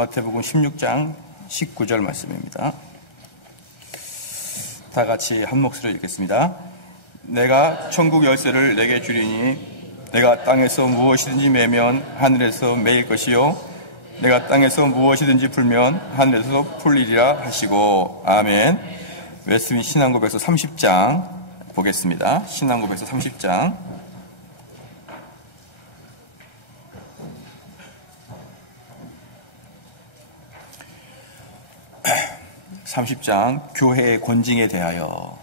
마태복음 16장 19절 말씀입니다. 다 같이 한 목소리로 읽겠습니다. 내가 천국 열쇠를 내게 주리니 내가 땅에서 무엇이든지 매면 하늘에서 매일 것이요 내가 땅에서 무엇이든지 풀면 하늘에서 풀리리라 하시고. 아멘. 웨스민 신앙고백서 30장 보겠습니다. 신앙고백서 30장 30장 교회의 권징에 대하여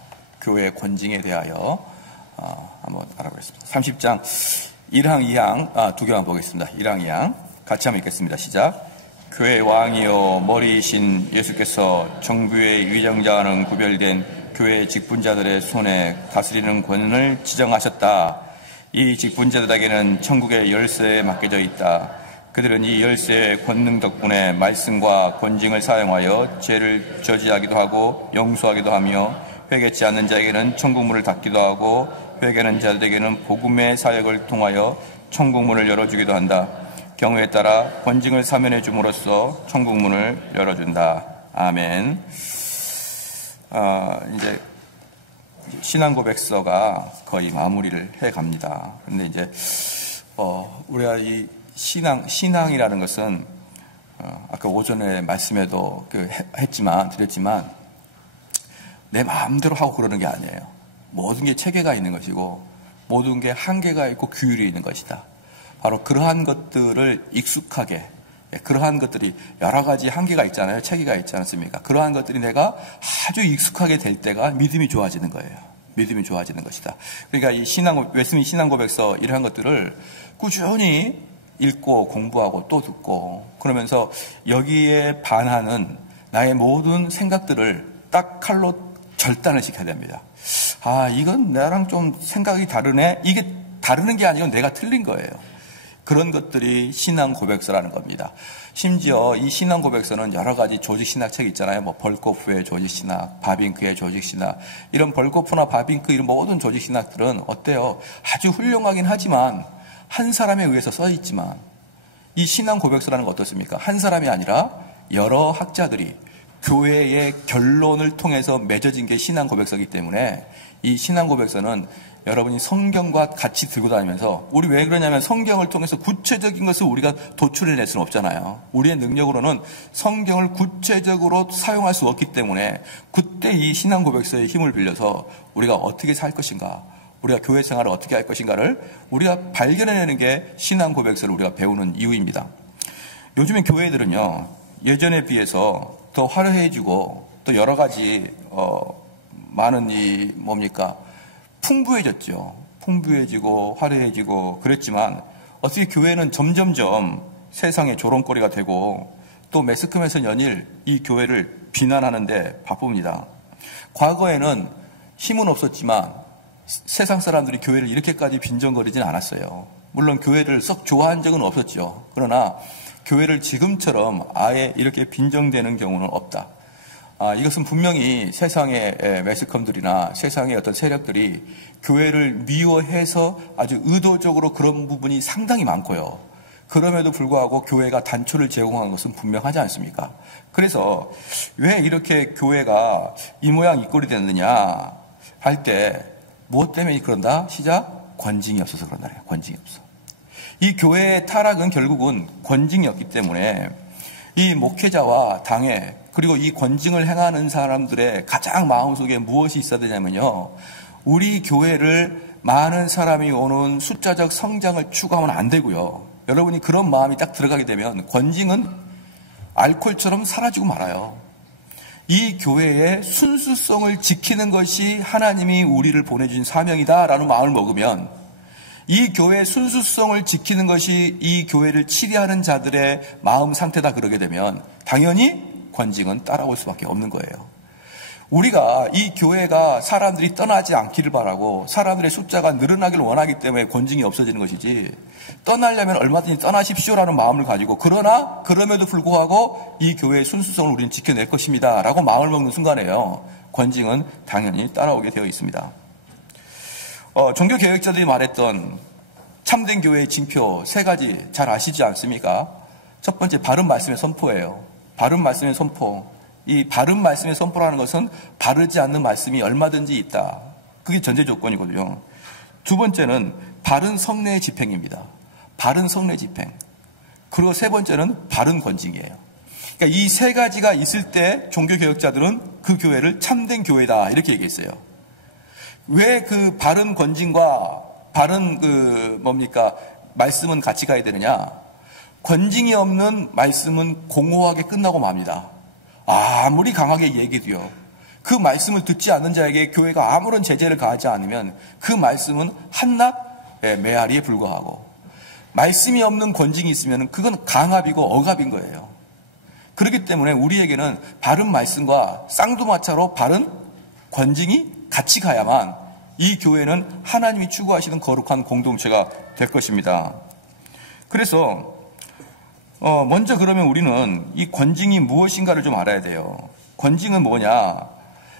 한번 알아보겠습니다. 30장 1항 2항 두 개만 보겠습니다. 1항 2항 같이 한번 읽겠습니다. 시작. 교회 왕이여 머리이신 예수께서 정부의 위정자와는 구별된 교회 직분자들의 손에 다스리는 권을 지정하셨다. 이 직분자들에게는 천국의 열쇠에 맡겨져 있다. 그들은 이 열쇠의 권능 덕분에 말씀과 권징을 사용하여 죄를 저지하기도 하고 용서하기도 하며 회개치 않는 자에게는 천국문을 닫기도 하고 회개하는 자들에게는 복음의 사역을 통하여 천국문을 열어주기도 한다. 경우에 따라 권징을 사면해 줌으로써 천국문을 열어준다. 아멘. 이제 신앙고백서가 거의 마무리를 해갑니다. 그런데 이제 우리가 이 신앙이라는 것은 아까 오전에 말씀에도 드렸지만 내 마음대로 하고 그러는 게 아니에요. 모든 게 체계가 있는 것이고 모든 게 한계가 있고 규율이 있는 것이다. 바로 그러한 것들을 익숙하게, 그러한 것들이 여러 가지 한계가 있잖아요. 체계가 있지 않습니까? 그러한 것들이 내가 아주 익숙하게 될 때가 믿음이 좋아지는 거예요. 믿음이 좋아지는 것이다. 그러니까 이 웨스민 신앙고백서 이러한 것들을 꾸준히 읽고 공부하고 또 듣고 그러면서 여기에 반하는 나의 모든 생각들을 딱 칼로 절단을 시켜야 됩니다. 이건 나랑 좀 생각이 다르네. 이게 다르는 게 아니고 내가 틀린 거예요. 그런 것들이 신앙고백서라는 겁니다. 심지어 이 신앙고백서는 여러 가지 조직신학책이 있잖아요. 뭐 벌코프의 조직신학, 바빙크의 조직신학, 이런 벌코프나 바빙크 이런 모든 조직신학들은 어때요? 아주 훌륭하긴 하지만 한 사람에 의해서 써 있지만 이 신앙고백서라는 건 어떻습니까? 한 사람이 아니라 여러 학자들이 교회의 결론을 통해서 맺어진 게 신앙고백서이기 때문에 이 신앙고백서는 여러분이 성경과 같이 들고 다니면서, 우리 왜 그러냐면 성경을 통해서 구체적인 것을 우리가 도출해낼 수는 없잖아요. 우리의 능력으로는 성경을 구체적으로 사용할 수 없기 때문에 그때 이 신앙고백서의 힘을 빌려서 우리가 어떻게 살 것인가, 우리가 교회 생활을 어떻게 할 것인가를 우리가 발견해내는 게 신앙고백서를 우리가 배우는 이유입니다. 요즘에 교회들은요, 예전에 비해서 더 화려해지고 또 여러 가지 많은 풍부해졌죠. 풍부해지고 화려해지고 그랬지만 어떻게 교회는 점점점 세상의 조롱거리가 되고 또 매스컴에서 연일 이 교회를 비난하는데 바쁩니다. 과거에는 힘은 없었지만 세상 사람들이 교회를 이렇게까지 빈정거리진 않았어요. 물론 교회를 썩 좋아한 적은 없었죠. 그러나 교회를 지금처럼 아예 이렇게 빈정되는 경우는 없다. 이것은 분명히 세상의 매스컴들이나 세상의 어떤 세력들이 교회를 미워해서 아주 의도적으로 그런 부분이 상당히 많고요. 그럼에도 불구하고 교회가 단초를 제공한 것은 분명하지 않습니까? 그래서 왜 이렇게 교회가 이 모양 이 꼴이 됐느냐 할 때 무엇 때문에 그런다? 시작. 권징이 없어서 그런다. 권징이 없어. 이 교회의 타락은 결국은 권징이었기 때문에 이 목회자와 당회 그리고 이 권징을 행하는 사람들의 가장 마음속에 무엇이 있어야 되냐면요, 우리 교회를 많은 사람이 오는 숫자적 성장을 추구하면 안 되고요. 여러분이 그런 마음이 딱 들어가게 되면 권징은 알코올처럼 사라지고 말아요. 이 교회의 순수성을 지키는 것이 하나님이 우리를 보내주신 사명이다라는 마음을 먹으면, 이 교회의 순수성을 지키는 것이 이 교회를 치리하는 자들의 마음 상태다 그러게 되면 당연히 권징은 따라올 수밖에 없는 거예요. 우리가 이 교회가 사람들이 떠나지 않기를 바라고 사람들의 숫자가 늘어나기를 원하기 때문에 권징이 없어지는 것이지, 떠나려면 얼마든지 떠나십시오라는 마음을 가지고, 그러나 그럼에도 불구하고 이 교회의 순수성을 우리는 지켜낼 것입니다 라고 마음을 먹는 순간에요, 권징은 당연히 따라오게 되어 있습니다. 종교개혁자들이 말했던 참된 교회의 징표 3가지 잘 아시지 않습니까? 첫 번째, 바른 말씀의 선포예요. 바른 말씀의 선포. 이 바른 말씀의 선포라는 것은 바르지 않는 말씀이 얼마든지 있다. 그게 전제 조건이거든요. 두 번째는 바른 성례의 집행입니다. 바른 성례 집행. 그리고 세 번째는 바른 권징이에요. 그러니까 이 세 가지가 있을 때 종교개혁자들은 그 교회를 참된 교회다 이렇게 얘기했어요. 왜 그 바른 권징과 바른 말씀은 같이 가야 되느냐? 권징이 없는 말씀은 공허하게 끝나고 맙니다. 아무리 강하게 얘기도요. 그 말씀을 듣지 않는 자에게 교회가 아무런 제재를 가하지 않으면 그 말씀은 한낱 메아리에 불과하고, 말씀이 없는 권징이 있으면 그건 강압이고 억압인 거예요. 그렇기 때문에 우리에게는 바른 말씀과 쌍두마차로 바른 권징이 같이 가야만 이 교회는 하나님이 추구하시는 거룩한 공동체가 될 것입니다. 그래서 먼저 그러면 우리는 이 권징이 무엇인가를 좀 알아야 돼요. 권징은 뭐냐?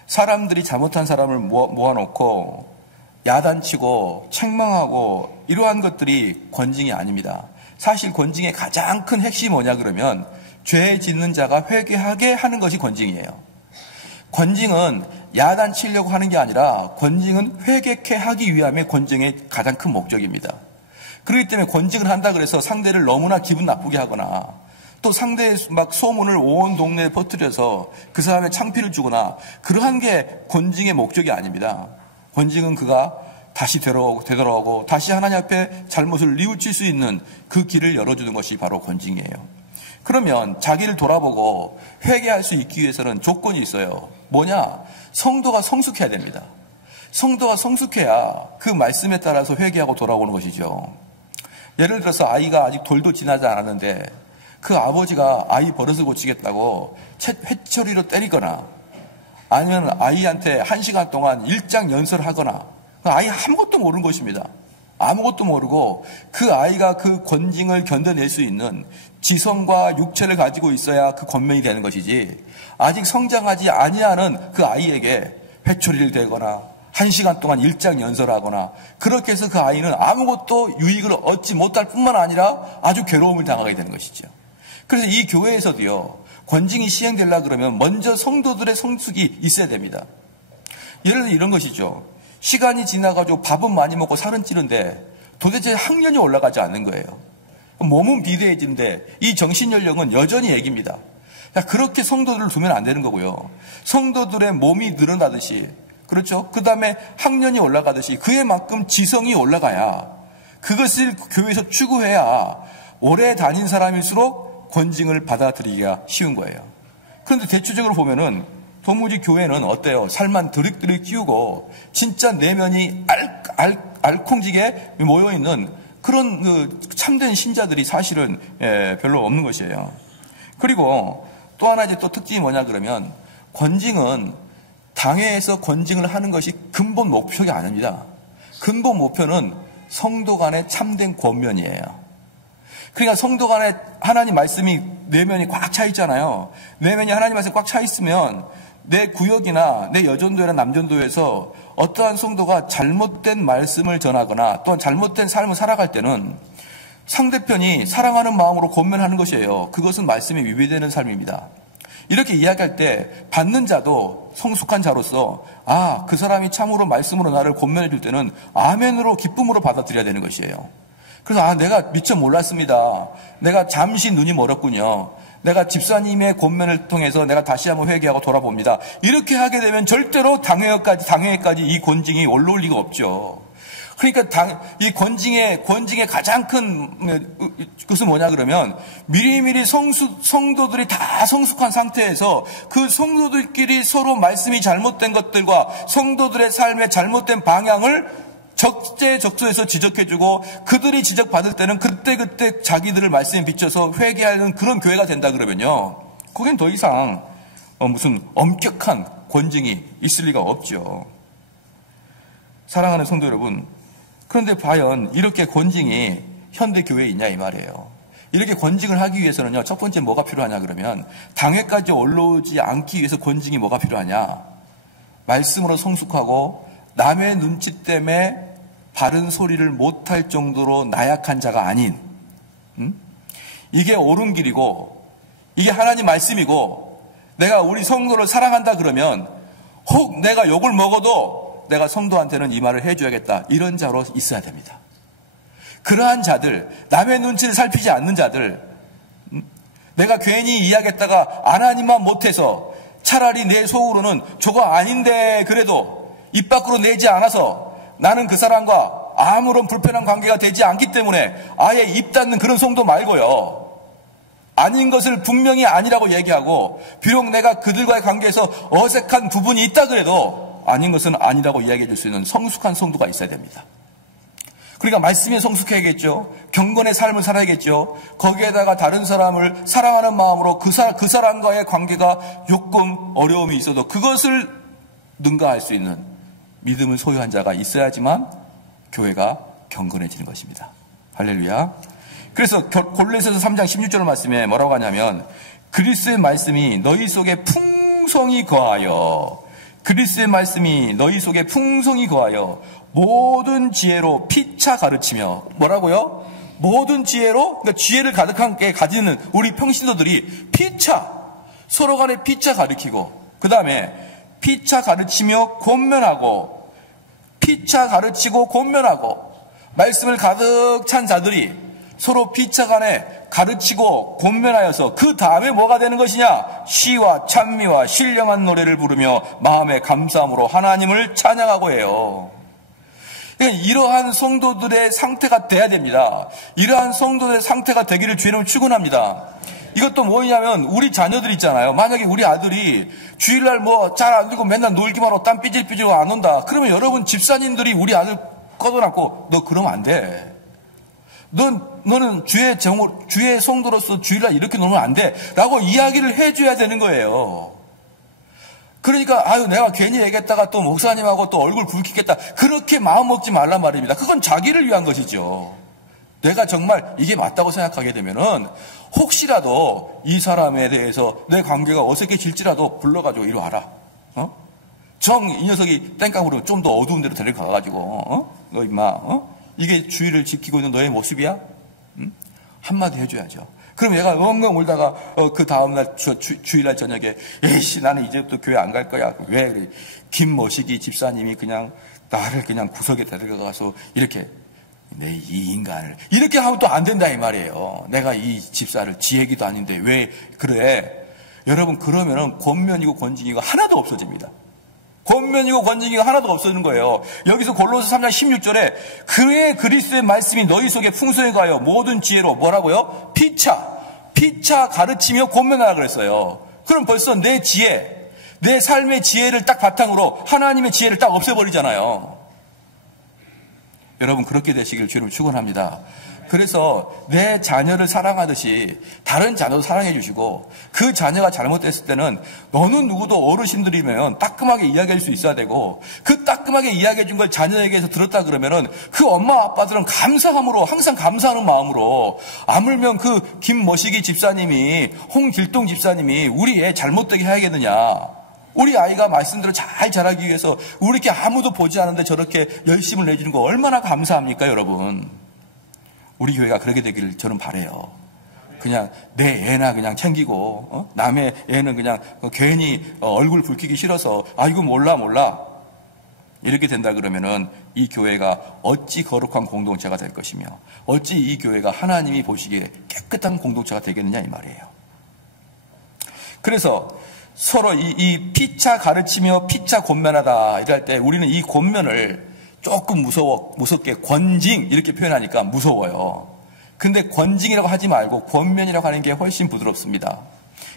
사람들이 잘못한 사람을 모아놓고 야단치고 책망하고 이러한 것들이 권징이 아닙니다. 사실 권징의 가장 큰 핵심이 뭐냐 그러면 죄 짓는 자가 회개하게 하는 것이 권징이에요. 권징은 야단치려고 하는 게 아니라 권징은 회개케 하기 위함의 권징의 가장 큰 목적입니다. 그렇기 때문에 권징을 한다 그래서 상대를 너무나 기분 나쁘게 하거나 또 상대의 막 소문을 온 동네에 퍼뜨려서 그 사람의 창피를 주거나 그러한 게 권징의 목적이 아닙니다. 권징은 그가 다시 되돌아오고 다시 하나님 앞에 잘못을 뉘우칠 수 있는 그 길을 열어주는 것이 바로 권징이에요. 그러면 자기를 돌아보고 회개할 수 있기 위해서는 조건이 있어요. 뭐냐? 성도가 성숙해야 됩니다. 성도가 성숙해야 그 말씀에 따라서 회개하고 돌아오는 것이죠. 예를 들어서 아이가 아직 돌도 지나지 않았는데 그 아버지가 아이 버릇을 고치겠다고 회초리로 때리거나 아니면 아이한테 1시간 동안 일장 연설하거나 아이 아무것도 모르는 것입니다. 아무것도 모르고 그 아이가 그 권징을 견뎌낼 수 있는 지성과 육체를 가지고 있어야 그 권면이 되는 것이지, 아직 성장하지 아니하는 그 아이에게 회초리를 대거나 1시간 동안 일장 연설하거나 그렇게 해서 그 아이는 아무것도 유익을 얻지 못할 뿐만 아니라 아주 괴로움을 당하게 되는 것이죠. 그래서 이 교회에서도요, 권징이 시행되려고 그러면 먼저 성도들의 성숙이 있어야 됩니다. 예를 들어 이런 것이죠. 시간이 지나가지고 밥은 많이 먹고 살은 찌는데 도대체 학년이 올라가지 않는 거예요. 몸은 비대해지는데 이 정신연령은 여전히 애기입니다. 그렇게 성도들을 두면 안 되는 거고요. 성도들의 몸이 늘어나듯이, 그렇죠? 그 다음에 학년이 올라가듯이 그에 만큼 지성이 올라가야, 그것을 교회에서 추구해야 오래 다닌 사람일수록 권징을 받아들이기가 쉬운 거예요. 그런데 대체적으로 보면은 도무지 교회는 어때요? 살만 드릭드릭 끼우고 진짜 내면이 알콩지게 모여있는 그런 그 참된 신자들이 사실은 별로 없는 것이에요. 그리고 또 하나 이제 또 특징이 뭐냐 그러면, 권징은 당회에서 권징을 하는 것이 근본 목표가 아닙니다. 근본 목표는 성도 간의 참된 권면이에요. 그러니까 성도 간에 하나님 말씀이 내면이 꽉 차 있잖아요. 내면이 하나님 말씀이 꽉 차 있으면 내 구역이나 내 여전도회나 남전도회에서 어떠한 성도가 잘못된 말씀을 전하거나 또한 잘못된 삶을 살아갈 때는 상대편이 사랑하는 마음으로 권면하는 것이에요. 그것은 말씀에 위배되는 삶입니다. 이렇게 이야기할 때 받는 자도 성숙한 자로서 그 사람이 참으로 말씀으로 나를 권면해 줄 때는 아멘으로 기쁨으로 받아들여야 되는 것이에요. 그래서 내가 미처 몰랐습니다. 내가 잠시 눈이 멀었군요. 내가 집사님의 권면을 통해서 내가 다시 한번 회개하고 돌아봅니다. 이렇게 하게 되면 절대로 당회까지 이 권징이 올라올 리가 없죠. 그러니까 이 권징의 가장 큰 것은 뭐냐 그러면, 미리미리 성도들이 다 성숙한 상태에서 그 성도들끼리 서로 말씀이 잘못된 것들과 성도들의 삶의 잘못된 방향을 적재적소에서 지적해주고, 그들이 지적받을 때는 그때 자기들을 말씀에 비춰서 회개하는 그런 교회가 된다 그러면요, 거긴 더 이상 무슨 엄격한 권징이 있을 리가 없죠. 사랑하는 성도 여러분, 그런데 과연 이렇게 권징이 현대 교회에 있냐 이 말이에요. 이렇게 권징을 하기 위해서는요, 첫 번째 뭐가 필요하냐 그러면, 당회까지 올라오지 않기 위해서 권징이 뭐가 필요하냐, 말씀으로 성숙하고 남의 눈치 때문에 바른 소리를 못할 정도로 나약한 자가 아닌, 이게 옳은 길이고 이게 하나님 말씀이고 내가 우리 성도를 사랑한다 그러면 혹 내가 욕을 먹어도 내가 성도한테는 이 말을 해줘야겠다. 이런 자로 있어야 됩니다. 그러한 자들, 남의 눈치를 살피지 않는 자들, 내가 괜히 이야기했다가 안 하니만 못해서 차라리 내 속으로는 저거 아닌데 그래도 입 밖으로 내지 않아서 나는 그 사람과 아무런 불편한 관계가 되지 않기 때문에 아예 입 닫는 그런 성도 말고요. 아닌 것을 분명히 아니라고 얘기하고 비록 내가 그들과의 관계에서 어색한 부분이 있다 그래도 아닌 것은 아니라고 이야기해 줄 수 있는 성숙한 성도가 있어야 됩니다. 그러니까 말씀에 성숙해야겠죠. 경건의 삶을 살아야겠죠. 거기에다가 다른 사람을 사랑하는 마음으로 그 사람과의 관계가 조금 어려움이 있어도 그것을 능가할 수 있는 믿음을 소유한 자가 있어야지만 교회가 경건해지는 것입니다. 할렐루야. 그래서 골로새서 3장 16절 말씀에 뭐라고 하냐면 그리스도의 말씀이 너희 속에 풍성히 거하여 그리스도의 말씀이 너희 속에 풍성히 거하여 모든 지혜로 피차 가르치며 뭐라고요? 모든 지혜로 그러니까 지혜를 가득하게 가지는 우리 평신도들이 피차 서로 간에 피차 가르치고 그 다음에 피차 가르치며 권면하고 피차 가르치고 권면하고 말씀을 가득 찬 자들이 서로 피차 간에 가르치고 권면하여서 그 다음에 뭐가 되는 것이냐? 시와 찬미와 신령한 노래를 부르며 마음의 감사함으로 하나님을 찬양하고 해요. 그러니까 이러한 성도들의 상태가 돼야 됩니다. 이러한 성도들의 상태가 되기를 주님은 축원합니다. 이것도 뭐냐면 우리 자녀들 있잖아요. 만약에 우리 아들이 주일날 뭐 잘 안 되고 맨날 놀기만 하고 땀 삐질삐질 안 온다. 그러면 여러분 집사님들이 우리 아들 꺼져놨고 너 그러면 안 돼. 너는 주의 성도로서 주일날 이렇게 놀면 안 돼. 라고 이야기를 해줘야 되는 거예요. 그러니까 아유 내가 괜히 얘기했다가 또 목사님하고 또 얼굴 붉히겠다. 그렇게 마음 먹지 말란 말입니다. 그건 자기를 위한 것이죠. 내가 정말 이게 맞다고 생각하게 되면은 혹시라도 이 사람에 대해서 내 관계가 어색해질지라도 불러가지고 이리 와라. 이 녀석이 땡깡으로 좀 더 어두운 데로 데려가가지고 너 임마 이게 주의를 지키고 있는 너의 모습이야? 한마디 해줘야죠. 그럼 얘가 엉엉 울다가 그 다음날 주일날 저녁에 에이씨 나는 이제부터 교회 안 갈 거야. 왜? 김모식이 집사님이 그냥 나를 그냥 구석에 데려가서 이렇게 내 이 인간을 이렇게 하면 또 안 된다 이 말이에요. 내가 이 집사를 지 얘기도 아닌데 왜 그래? 여러분 그러면은 권면이고 권징이가 하나도 없어집니다. 권면이고 권징이가 하나도 없어지는 거예요. 여기서 골로새 3장 16절에 그의 그리스도의 말씀이 너희 속에 풍성히 가여 모든 지혜로 뭐라고요? 피차 가르치며 권면하라 그랬어요. 그럼 벌써 내 지혜, 내 삶의 지혜를 딱 바탕으로 하나님의 지혜를 딱 없애버리잖아요. 여러분 그렇게 되시길 주님을 축원합니다. 그래서 내 자녀를 사랑하듯이 다른 자녀도 사랑해 주시고 그 자녀가 잘못됐을 때는 너는 누구도 어르신들이면 따끔하게 이야기할 수 있어야 되고 그 따끔하게 이야기해 준 걸 자녀에게서 들었다 그러면은 그 엄마 아빠들은 감사함으로 항상 감사하는 마음으로 아물면 그 김머시기 집사님이 홍길동 집사님이 우리 애 잘못되게 해야겠느냐. 우리 아이가 말씀대로 잘 자라기 위해서 우리 이렇게 아무도 보지 않는데 저렇게 열심을 내주는 거 얼마나 감사합니까 여러분. 우리 교회가 그렇게 되기를 저는 바라요. 그냥 내 애나 그냥 챙기고 남의 애는 그냥 괜히 얼굴 붉히기 싫어서 아 이거 몰라 이렇게 된다 그러면은 이 교회가 어찌 거룩한 공동체가 될 것이며 어찌 이 교회가 하나님이 보시기에 깨끗한 공동체가 되겠느냐 이 말이에요. 그래서 서로 이 피차 가르치며 피차 권면하다 이럴 때 우리는 이 권면을 조금 무섭게 권징 이렇게 표현하니까 무서워요. 근데 권징이라고 하지 말고 권면이라고 하는 게 훨씬 부드럽습니다.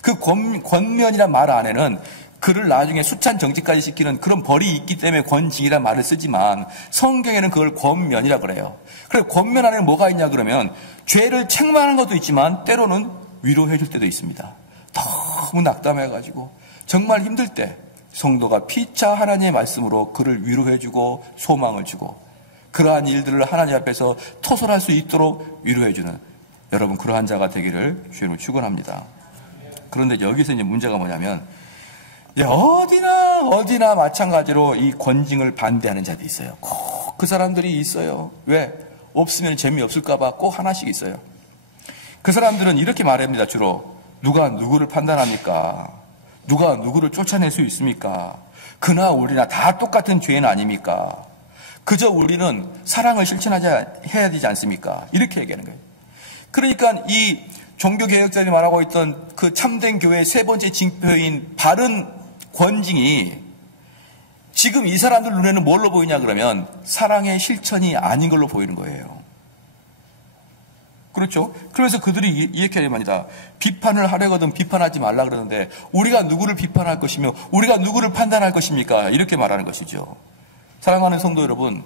그 권면이란 말 안에는 그를 나중에 수찬 정직까지 시키는 그런 벌이 있기 때문에 권징이란 말을 쓰지만 성경에는 그걸 권면이라고 그래요. 그래서 권면 안에는 뭐가 있냐 그러면 죄를 책망하는 것도 있지만 때로는 위로해 줄 때도 있습니다. 너무 낙담해가지고 정말 힘들 때 성도가 피차 하나님의 말씀으로 그를 위로해주고 소망을 주고 그러한 일들을 하나님 앞에서 토설할 수 있도록 위로해주는 여러분 그러한 자가 되기를 주님을 축원합니다. 그런데 여기서 이제 문제가 뭐냐면 어디나 마찬가지로 이 권징을 반대하는 자도 있어요. 꼭 그 사람들이 있어요. 왜? 없으면 재미없을까 봐 꼭 하나씩 있어요. 그 사람들은 이렇게 말합니다. 주로 누가 누구를 판단합니까? 누가 누구를 쫓아낼 수 있습니까? 그나 우리나 다 똑같은 죄인 아닙니까? 그저 우리는 사랑을 해야 되지 않습니까? 이렇게 얘기하는 거예요. 그러니까 이 종교개혁자들이 말하고 있던 그 참된 교회의 세 번째 징표인 바른 권징이 지금 이 사람들 눈에는 뭘로 보이냐 그러면 사랑의 실천이 아닌 걸로 보이는 거예요. 그렇죠? 그래서 그들이 이렇게 말합니다. 비판을 하려거든 비판하지 말라 그러는데 우리가 누구를 비판할 것이며 우리가 누구를 판단할 것입니까? 이렇게 말하는 것이죠. 사랑하는 성도 여러분,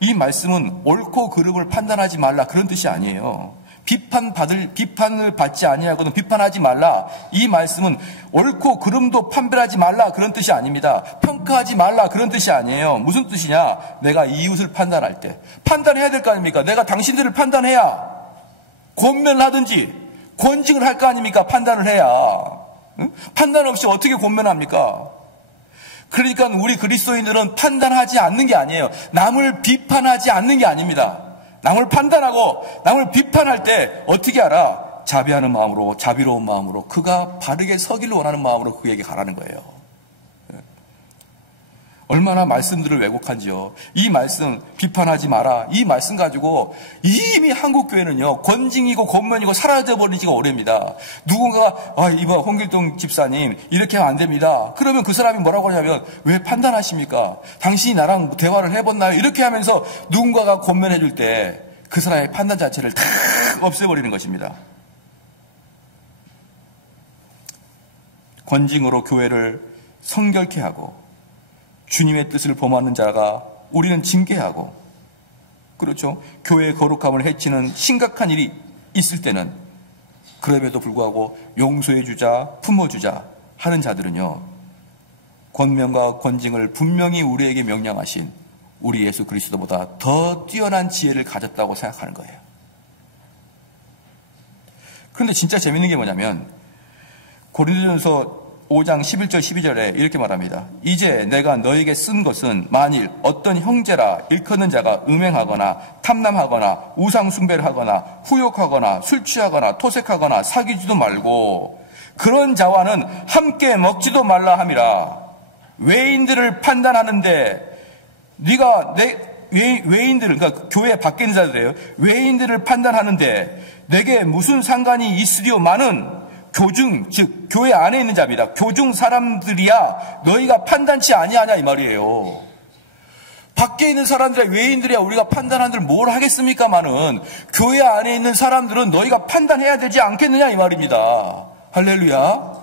이 말씀은 옳고 그름을 판단하지 말라 그런 뜻이 아니에요. 비판을 받지 아니하거든 비판하지 말라. 이 말씀은 옳고 그름도 판별하지 말라 그런 뜻이 아닙니다. 평가하지 말라 그런 뜻이 아니에요. 무슨 뜻이냐? 내가 이웃을 판단할 때 판단해야 될 거 아닙니까? 내가 당신들을 판단해야 권면을 하든지 권징을 할 거 아닙니까? 판단을 해야. 응? 판단 없이 어떻게 권면합니까? 그러니까 우리 그리스도인들은 판단하지 않는 게 아니에요. 남을 비판하지 않는 게 아닙니다. 남을 판단하고 남을 비판할 때 어떻게 알아? 자비하는 마음으로, 자비로운 마음으로, 그가 바르게 서기를 원하는 마음으로 그에게 가라는 거예요. 얼마나 말씀들을 왜곡한지요. 이 말씀 비판하지 마라. 이 말씀 가지고 이미 한국교회는요. 권징이고 권면이고 사라져버린 지가 오래입니다. 누군가가 이봐 홍길동 집사님 이렇게 하면 안 됩니다. 그러면 그 사람이 뭐라고 하냐면 왜 판단하십니까? 당신이 나랑 대화를 해봤나요? 이렇게 하면서 누군가가 권면해 줄 때 그 사람의 판단 자체를 다 없애버리는 것입니다. 권징으로 교회를 성결케 하고 주님의 뜻을 범하는 자가 우리는 징계하고, 그렇죠? 교회의 거룩함을 해치는 심각한 일이 있을 때는 그럼에도 불구하고 용서해주자, 품어주자 하는 자들은요, 권면과 권징을 분명히 우리에게 명령하신 우리 예수 그리스도보다 더 뛰어난 지혜를 가졌다고 생각하는 거예요. 그런데 진짜 재밌는 게 뭐냐면 고린도전서 5장 11절 12절에 이렇게 말합니다. 이제 내가 너에게 쓴 것은 만일 어떤 형제라 일컫는 자가 음행하거나 탐남하거나 우상숭배를 하거나 후욕하거나 술 취하거나 토색하거나 사귀지도 말고 그런 자와는 함께 먹지도 말라 함이라. 외인들을 판단하는데 네가 외인들을, 그러니까 교회 밖에 있는 자들이에요. 외인들을 판단하는데 내게 무슨 상관이 있으리오마는 교중, 즉 교회 안에 있는 자입니다. 교중 사람들이야 너희가 판단치 아니하냐 이 말이에요. 밖에 있는 사람들이야 외인들이야 우리가 판단한들 뭘 하겠습니까마는 교회 안에 있는 사람들은 너희가 판단해야 되지 않겠느냐 이 말입니다. 할렐루야.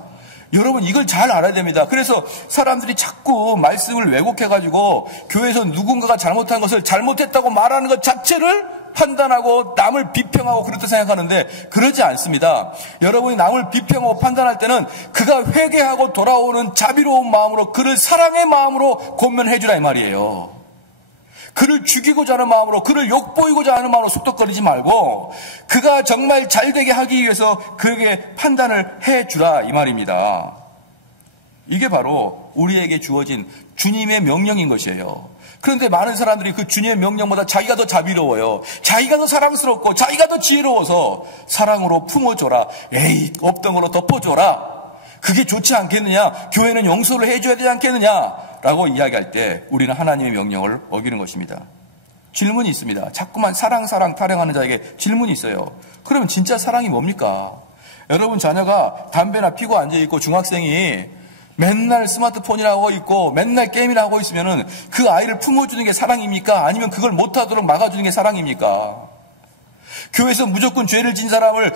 여러분 이걸 잘 알아야 됩니다. 그래서 사람들이 자꾸 말씀을 왜곡해가지고 교회에서 누군가가 잘못한 것을 잘못했다고 말하는 것 자체를 판단하고 남을 비평하고 그렇다 생각하는데 그러지 않습니다. 여러분이 남을 비평하고 판단할 때는 그가 회개하고 돌아오는 자비로운 마음으로 그를 사랑의 마음으로 권면해 주라 이 말이에요. 그를 죽이고자 하는 마음으로 그를 욕보이고자 하는 마음으로 속독거리지 말고 그가 정말 잘되게 하기 위해서 그에게 판단을 해 주라 이 말입니다. 이게 바로 우리에게 주어진 주님의 명령인 것이에요. 그런데 많은 사람들이 그 주님의 명령보다 자기가 더 자비로워요. 자기가 더 사랑스럽고 자기가 더 지혜로워서 사랑으로 품어줘라. 에이 없던 걸로 덮어줘라. 그게 좋지 않겠느냐. 교회는 용서를 해줘야 되지 않겠느냐 라고 이야기할 때 우리는 하나님의 명령을 어기는 것입니다. 질문이 있습니다. 자꾸만 사랑 타령하는 자에게 질문이 있어요. 그러면 진짜 사랑이 뭡니까? 여러분 자녀가 담배나 피고 앉아있고 중학생이 맨날 스마트폰이나 하고 있고 맨날 게임이나 하고 있으면은 그 아이를 품어주는 게 사랑입니까? 아니면 그걸 못하도록 막아주는 게 사랑입니까? 교회에서 무조건 죄를 진 사람을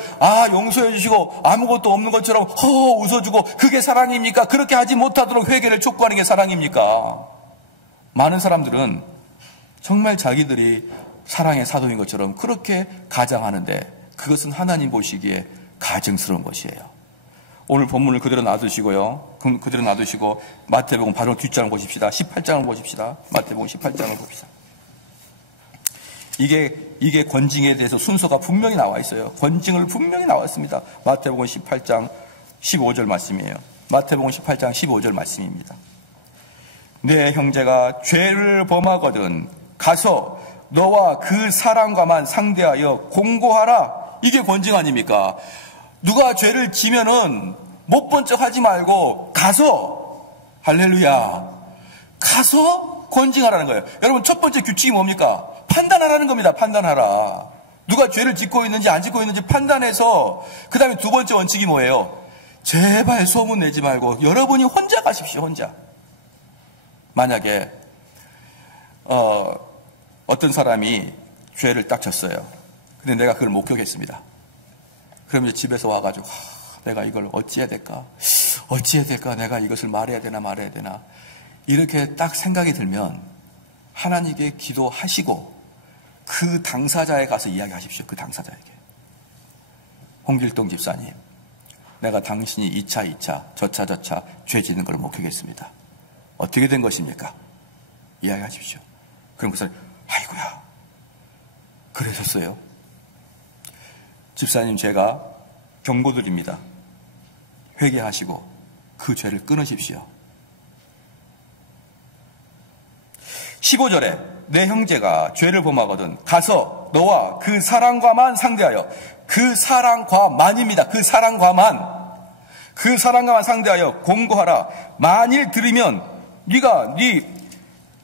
용서해 주시고 아무것도 없는 것처럼 허허 웃어주고 그게 사랑입니까? 그렇게 하지 못하도록 회개를 촉구하는 게 사랑입니까? 많은 사람들은 정말 자기들이 사랑의 사도인 것처럼 그렇게 가장하는데 그것은 하나님 보시기에 가증스러운 것이에요. 오늘 본문을 그대로 놔두시고요. 그대로 놔두시고 마태복음 바로 뒷장을 보십시다. 18장을 보십시다. 마태복음 18장을 봅시다. 이게 권징에 대해서 순서가 분명히 나와 있어요. 권징을 분명히 나와 있습니다. 마태복음 18장 15절 말씀이에요. 마태복음 18장 15절 말씀입니다. 내 형제가 죄를 범하거든 가서 너와 그 사람과만 상대하여 공고하라. 이게 권징 아닙니까? 누가 죄를 지면은 못 본 척 하지 말고 가서, 할렐루야, 가서 권징하라는 거예요. 여러분, 첫 번째 규칙이 뭡니까? 판단하라는 겁니다. 판단하라. 누가 죄를 짓고 있는지 안 짓고 있는지 판단해서, 그 다음에 두 번째 원칙이 뭐예요? 제발 소문 내지 말고 여러분이 혼자 가십시오. 혼자. 만약에 어떤 사람이 죄를 딱 졌어요. 근데 내가 그걸 목격했습니다. 그럼 이제 집에서 와가지고 내가 이걸 어찌해야 될까? 어찌해야 될까? 내가 이것을 말해야 되나 말해야 되나? 이렇게 딱 생각이 들면 하나님께 기도하시고 그 당사자에 가서 이야기하십시오. 그 당사자에게. 홍길동 집사님, 내가 당신이 2차, 저차 죄 짓는 걸 목격했습니다. 어떻게 된 것입니까? 이야기하십시오. 그럼 그 사람이 아이고야, 그러셨어요? 집사님, 제가 경고드립니다. 회개하시고 그 죄를 끊으십시오. 15절에 내 형제가 죄를 범하거든 가서 너와 그 사랑과만 상대하여, 그 사랑과만입니다. 그 사랑과만 상대하여 공고하라. 만일 들으면 네가 네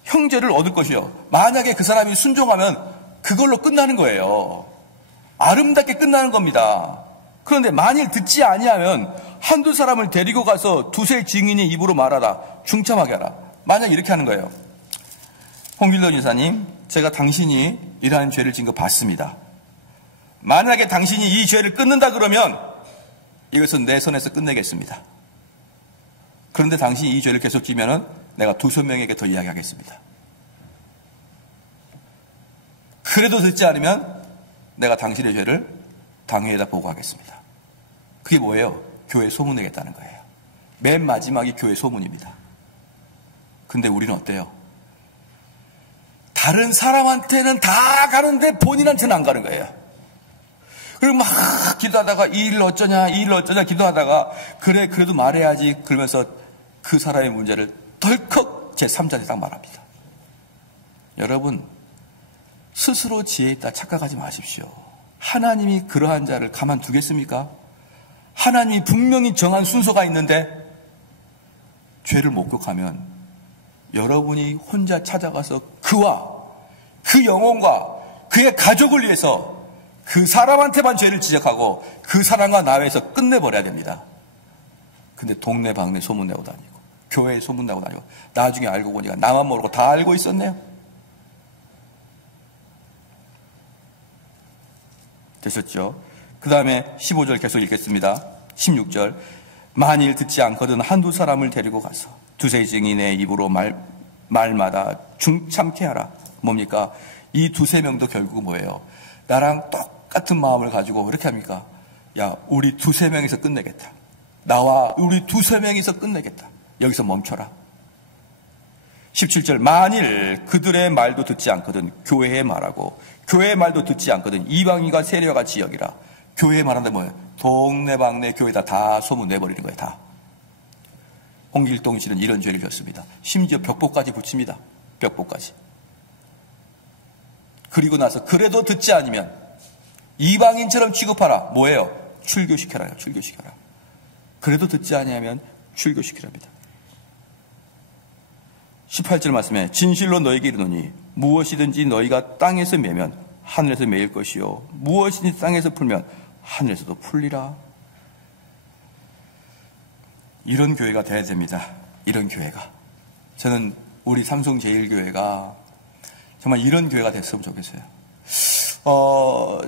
형제를 얻을 것이요. 만약에 그 사람이 순종하면 그걸로 끝나는 거예요. 아름답게 끝나는 겁니다. 그런데 만일 듣지 아니하면 한두 사람을 데리고 가서 두세 증인의 입으로 말하라. 중참하게 하라. 만약 이렇게 하는 거예요. 홍길동 여사님, 제가 당신이 이러한 죄를 진 거 봤습니다. 만약에 당신이 이 죄를 끊는다 그러면 이것은 내 손에서 끝내겠습니다. 그런데 당신이 이 죄를 계속 지면은 내가 두세 명에게 더 이야기하겠습니다. 그래도 듣지 않으면 내가 당신의 죄를 당회에다 보고하겠습니다. 그게 뭐예요? 교회 소문내겠다는 거예요. 맨 마지막이 교회 소문입니다. 근데 우리는 어때요? 다른 사람한테는 다 가는데 본인한테는 안 가는 거예요. 그리고 막 기도하다가 이 일 어쩌냐 기도하다가 그래 그래도 말해야지 그러면서 그 사람의 문제를 덜컥 제3자한테 딱 말합니다. 여러분, 스스로 지혜 있다 착각하지 마십시오. 하나님이 그러한 자를 가만두겠습니까? 하나님이 분명히 정한 순서가 있는데 죄를 목격하면 여러분이 혼자 찾아가서 그와 그 영혼과 그의 가족을 위해서 그 사람한테만 죄를 지적하고 그 사람과 나외에서 끝내버려야 됩니다. 근데 동네 방네 소문내고 다니고 교회에 소문내고 다니고 나중에 알고 보니까 나만 모르고 다 알고 있었네요. 되셨죠? 그 다음에 15절 계속 읽겠습니다. 16절 만일 듣지 않거든 한두 사람을 데리고 가서 두세 증인의 입으로 말마다 중참케 하라. 뭡니까? 이 두세 명도 결국 뭐예요? 나랑 똑같은 마음을 가지고 이렇게 합니까? 야, 우리 두세 명이서 끝내겠다. 나와 우리 두세 명이서 끝내겠다. 여기서 멈춰라. 17절 만일 그들의 말도 듣지 않거든 교회의 말하고 교회의 말도 듣지 않거든 이방인과 세례와 같이 여기라. 교회의 말한다 뭐예요? 동네방네 교회다 다 소문내버리는 거예요. 다. 홍길동 씨는 이런 죄를 졌습니다. 심지어 벽보까지 붙입니다. 벽보까지. 그리고 나서 그래도 듣지 않으면 이방인처럼 취급하라. 뭐예요? 출교시켜라요. 출교시켜라. 그래도 듣지 아니하면 출교시키랍니다. 18절 말씀에 진실로 너에게 이르노니 무엇이든지 너희가 땅에서 매면 하늘에서 매일 것이요 무엇이든지 땅에서 풀면 하늘에서도 풀리라. 이런 교회가 돼야 됩니다. 이런 교회가. 저는 우리 삼성제일교회가 정말 이런 교회가 됐으면 좋겠어요.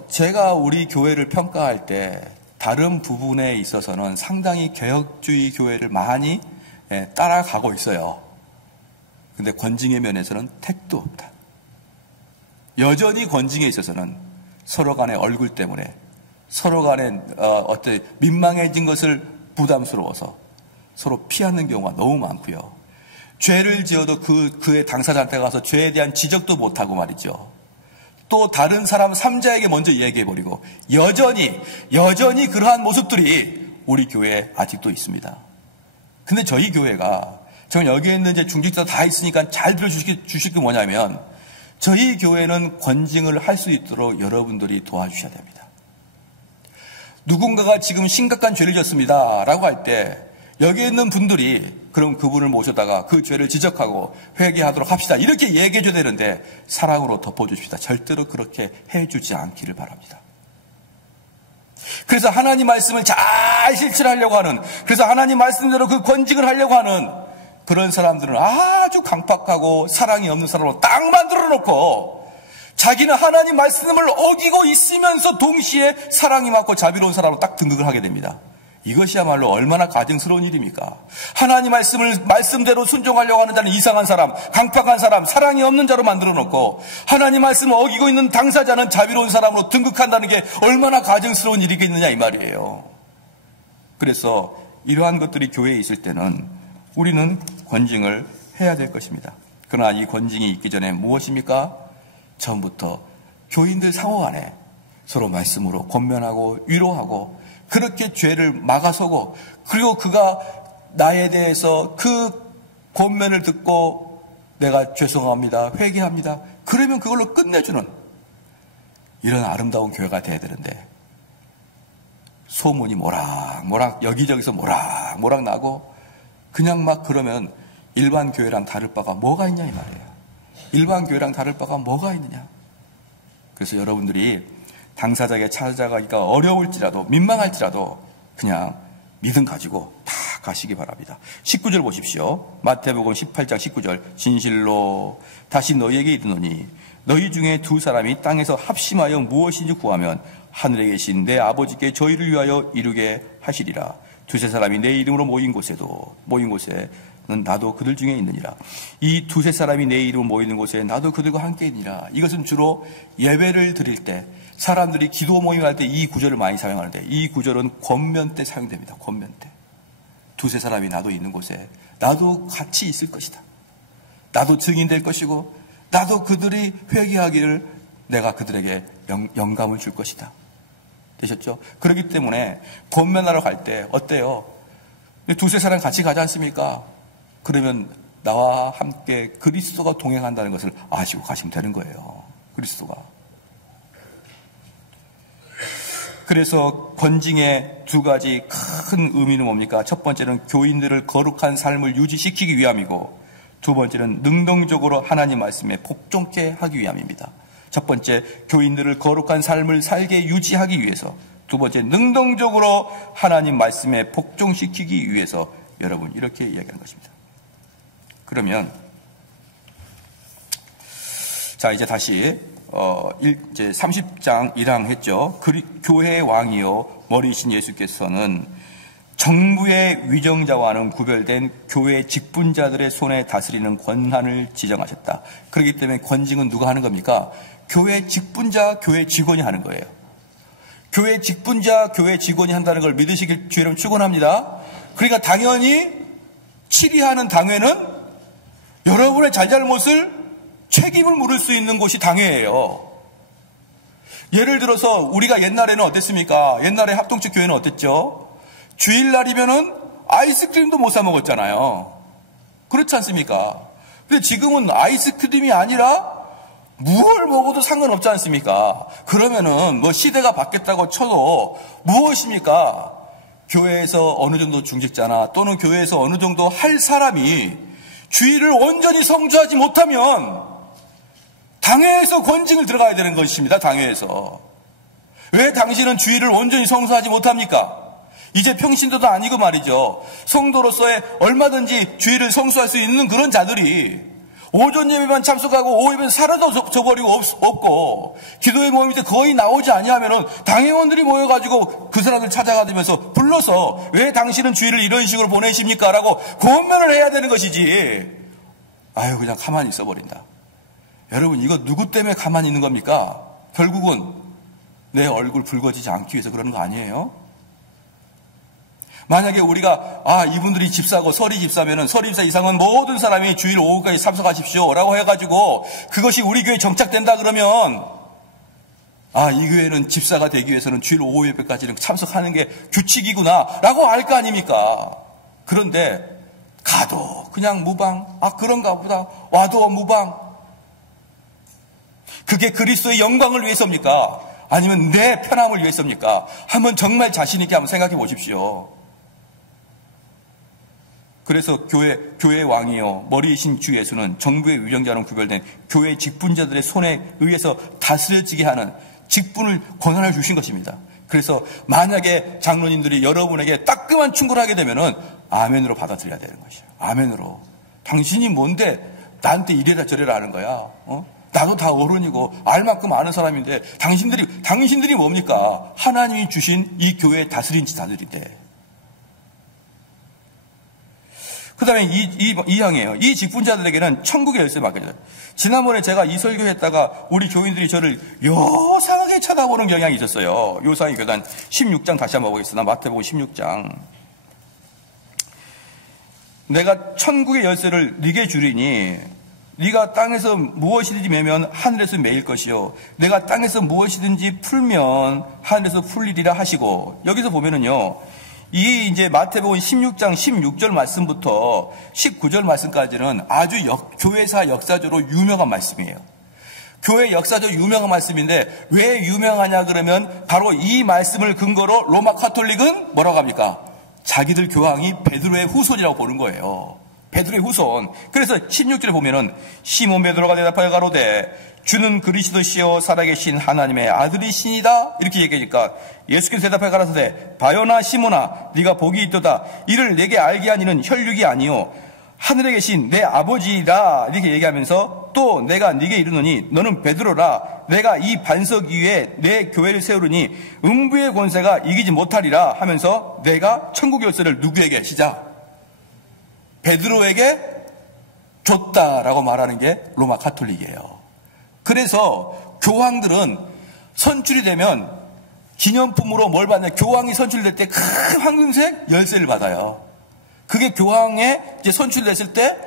제가 우리 교회를 평가할 때 다른 부분에 있어서는 상당히 개혁주의 교회를 많이 따라가고 있어요. 근데 권징의 면에서는 택도 없다. 여전히 권징에 있어서는 서로 간의 얼굴 때문에 서로 간에 어떤 민망해진 것을 부담스러워서 서로 피하는 경우가 너무 많고요. 죄를 지어도 그의 당사자한테 가서 죄에 대한 지적도 못하고 말이죠. 또 다른 사람 3자에게 먼저 얘기해버리고 여전히 그러한 모습들이 우리 교회에 아직도 있습니다. 근데 저희 교회가 정말 여기 있는 이제 중직자 다 있으니까 잘 들어주실 게 뭐냐면 저희 교회는 권징을 할 수 있도록 여러분들이 도와주셔야 됩니다. 누군가가 지금 심각한 죄를 졌습니다 라고 할 때 여기 있는 분들이 그럼 그분을 모셔다가 그 죄를 지적하고 회개하도록 합시다 이렇게 얘기해 줘야 되는데 사랑으로 덮어주십시다. 절대로 그렇게 해주지 않기를 바랍니다. 그래서 하나님 말씀을 잘 실천하려고 하는, 그래서 하나님 말씀대로 그 권징을 하려고 하는 그런 사람들은 아주 강팍하고 사랑이 없는 사람으로 딱 만들어 놓고 자기는 하나님 말씀을 어기고 있으면서 동시에 사랑이 많고 자비로운 사람으로 딱 등극을 하게 됩니다. 이것이야말로 얼마나 가증스러운 일입니까? 하나님 말씀대로 순종하려고 하는 자는 이상한 사람, 강팍한 사람, 사랑이 없는 자로 만들어 놓고 하나님 말씀을 어기고 있는 당사자는 자비로운 사람으로 등극한다는 게 얼마나 가증스러운 일이겠느냐 이 말이에요. 그래서 이러한 것들이 교회에 있을 때는 우리는 권징을 해야 될 것입니다. 그러나 이 권징이 있기 전에 무엇입니까? 처음부터 교인들 상호 간에 서로 말씀으로 권면하고 위로하고 그렇게 죄를 막아서고 그리고 그가 나에 대해서 그 권면을 듣고 내가 죄송합니다, 회개합니다. 그러면 그걸로 끝내주는 이런 아름다운 교회가 돼야 되는데 소문이 모락모락 여기저기서 모락모락 나고 그냥 막 그러면 일반 교회랑 다를 바가 뭐가 있냐 이 말이에요. 일반 교회랑 다를 바가 뭐가 있느냐. 그래서 여러분들이 당사자에게 찾아가기가 어려울지라도 민망할지라도 그냥 믿음 가지고 다 가시기 바랍니다. 19절 보십시오. 마태복음 18장 19절 진실로 다시 너희에게 이르노니 너희 중에 두 사람이 땅에서 합심하여 무엇인지 구하면 하늘에 계신 내 아버지께 저희를 위하여 이루게 하시리라. 두세 사람이 내 이름으로 모인 곳에는 나도 그들 중에 있느니라. 이 두세 사람이 내 이름으로 모이는 곳에 나도 그들과 함께 있느니라. 이것은 주로 예배를 드릴 때 사람들이 기도 모임할 때 이 구절을 많이 사용하는데 이 구절은 권면 때 사용됩니다. 권면 때. 두세 사람이 나도 있는 곳에 나도 같이 있을 것이다. 나도 증인될 것이고 나도 그들이 회개하기를 내가 그들에게 영감을 줄 것이다. 되셨죠? 그렇기 때문에 권면하러 갈 때 어때요? 두세 사람 같이 가지 않습니까? 그러면 나와 함께 그리스도가 동행한다는 것을 아시고 가시면 되는 거예요. 그리스도가. 그래서 권징의 두 가지 큰 의미는 뭡니까? 첫 번째는 교인들을 거룩한 삶을 유지시키기 위함이고 두 번째는 능동적으로 하나님 말씀에 복종케 하기 위함입니다. 첫 번째, 교인들을 거룩한 삶을 살게 유지하기 위해서. 두 번째, 능동적으로 하나님 말씀에 복종시키기 위해서. 여러분, 이렇게 이야기하는 것입니다. 그러면 자 이제 다시 이제 30장 1항 했죠. 교회의 왕이요 머리이신 예수께서는 정부의 위정자와는 구별된 교회 직분자들의 손에 다스리는 권한을 지정하셨다. 그렇기 때문에 권징은 누가 하는 겁니까? 교회 직분자, 교회 직원이 하는 거예요. 교회 직분자, 교회 직원이 한다는 걸 믿으시길 주의 이름 축원합니다. 그러니까 당연히 치리하는 당회는 여러분의 잘잘못을 책임을 물을 수 있는 곳이 당회예요. 예를 들어서 우리가 옛날에는 어땠습니까? 옛날에 합동측 교회는 어땠죠? 주일날이면은 아이스크림도 못 사 먹었잖아요. 그렇지 않습니까? 근데 지금은 아이스크림이 아니라 무얼 먹어도 상관없지 않습니까? 그러면은 뭐 시대가 바뀌었다고 쳐도 무엇입니까? 교회에서 어느 정도 중직자나 또는 교회에서 어느 정도 할 사람이 주일을 온전히 성주하지 못하면 당회에서 권징을 들어가야 되는 것입니다. 당회에서. 왜 당신은 주일을 온전히 성수하지 못합니까? 이제 평신도도 아니고 말이죠. 성도로서의 얼마든지 주일을 성수할 수 있는 그런 자들이 오전 예배만 참석하고 오후 예배는 사라져버리고 없고 기도회 모임 때 거의 나오지 아니하면은 당회원들이 모여가지고 그 사람들 찾아가면서 불러서 왜 당신은 주일을 이런 식으로 보내십니까? 라고 권면을 해야 되는 것이지. 아유 그냥 가만히 있어버린다. 여러분 이거 누구 때문에 가만히 있는 겁니까? 결국은 내 얼굴 붉어지지 않기 위해서 그러는 거 아니에요? 만약에 우리가 이분들이 집사고 서리 집사면은 서리 집사 이상은 모든 사람이 주일 오후까지 참석하십시오 라고 해가지고 그것이 우리 교회에 정착된다 그러면 이 교회는 집사가 되기 위해서는 주일 오후 예배까지는 참석하는 게 규칙이구나 라고 알 거 아닙니까? 그런데 가도 그냥 무방, 그런가 보다 와도 무방. 그게 그리스도의 영광을 위해서입니까? 아니면 내 편함을 위해서입니까? 한번 정말 자신 있게 한번 생각해 보십시오. 그래서 교회 왕이요 머리이신 주 예수는 정부의 위정자로 구별된 교회 직분자들의 손에 의해서 다스려지게 하는 직분을 권한을 주신 것입니다. 그래서 만약에 장로님들이 여러분에게 따끔한 충고를 하게 되면은 아멘으로 받아들여야 되는 것이에요. 아멘으로. 당신이 뭔데 나한테 이래라 저래라 하는 거야. 나도 다 어른이고 알만큼 아는 사람인데 당신들이 뭡니까? 하나님이 주신 이 교회의 다스린 자들인데. 그 다음에 이 항이에요. 이 직분자들에게는 천국의 열쇠 맡겨져요. 지난번에 제가 이 설교했다가 우리 교인들이 저를 요상하게 쳐다보는 경향이 있었어요. 요상의 교단 16장 다시 한번 보겠습니다. 마태복음 16장. 내가 천국의 열쇠를 네게 주리니 네가 땅에서 무엇이든지 매면 하늘에서 매일 것이요 내가 땅에서 무엇이든지 풀면 하늘에서 풀리리라 하시고, 여기서 보면은요 이 이제 마태복음 16장 16절 말씀부터 19절 말씀까지는 아주 교회사 역사적으로 유명한 말씀이에요. 교회 역사적으로 유명한 말씀인데 왜 유명하냐 그러면 바로 이 말씀을 근거로 로마 카톨릭은 뭐라고 합니까? 자기들 교황이 베드로의 후손이라고 보는 거예요. 베드로의 후손. 그래서 16절에 보면은 시몬 베드로가 대답하여 가로되 주는 그리스도시요 살아계신 하나님의 아들이시니다 이렇게 얘기하니까 예수께서 대답하여 가라사대 바요나 시몬아 네가 복이 있도다. 이를 내게 알게 한 이는 혈육이 아니요 하늘에 계신 내 아버지이다 이렇게 얘기하면서 또 내가 네게 이르노니 너는 베드로라. 내가 이 반석 위에 내 교회를 세우르니 음부의 권세가 이기지 못하리라 하면서 내가 천국 열쇠를 누구에게 시작 베드로에게 줬다라고 말하는 게 로마 카톨릭이에요. 그래서 교황들은 선출이 되면 기념품으로 뭘 받냐? 교황이 선출될 때 큰 황금색 열쇠를 받아요. 그게 교황에 이제 선출됐을 때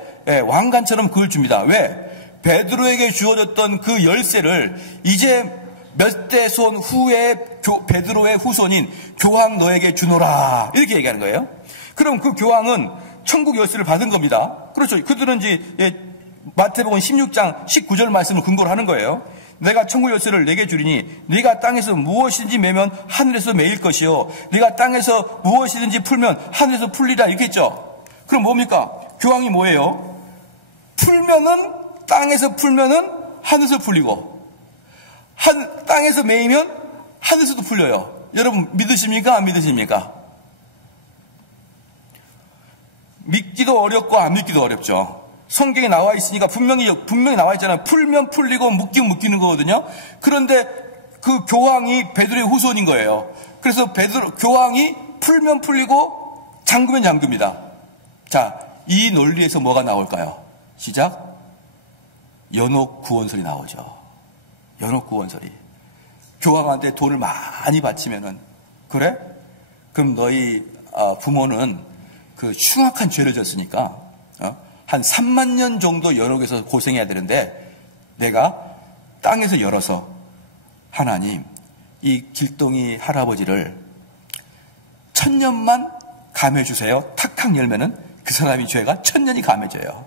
왕관처럼 그걸 줍니다. 왜? 베드로에게 주어졌던 그 열쇠를 이제 몇 대손 후에 베드로의 후손인 교황 너에게 주노라 이렇게 얘기하는 거예요. 그럼 그 교황은 천국 열쇠를 받은 겁니다. 그렇죠. 그들은 이제 마태복음 16장 19절 말씀을 근거로 하는 거예요. 내가 천국 열쇠를 내게 주리니 네가 땅에서 무엇이든지 매면 하늘에서 매일 것이요 네가 땅에서 무엇이든지 풀면 하늘에서 풀리라 이렇게 했죠. 그럼 뭡니까? 교황이 뭐예요? 풀면은 땅에서 풀면은 하늘에서 풀리고 땅에서 매이면 하늘에서도 풀려요. 여러분 믿으십니까? 안 믿으십니까? 믿기도 어렵고 안 믿기도 어렵죠. 성경에 나와 있으니까 분명히 나와 있잖아요. 풀면 풀리고 묶이면 묶이는 거거든요. 그런데 그 교황이 베드로의 후손인 거예요. 그래서 교황이 풀면 풀리고 잠그면 잠깁니다. 자, 이 논리에서 뭐가 나올까요? 시작. 연옥 구원설이 나오죠. 연옥 구원설이. 교황한테 돈을 많이 바치면은 그래? 그럼 너희 부모는 그 흉악한 죄를 졌으니까 한 3만 년 정도 연옥에서 고생해야 되는데 내가 땅에서 열어서 하나님 이 길동이 할아버지를 1000년만 감해주세요. 탁탁 열면은 그 사람이 죄가 1000년이 감해져요.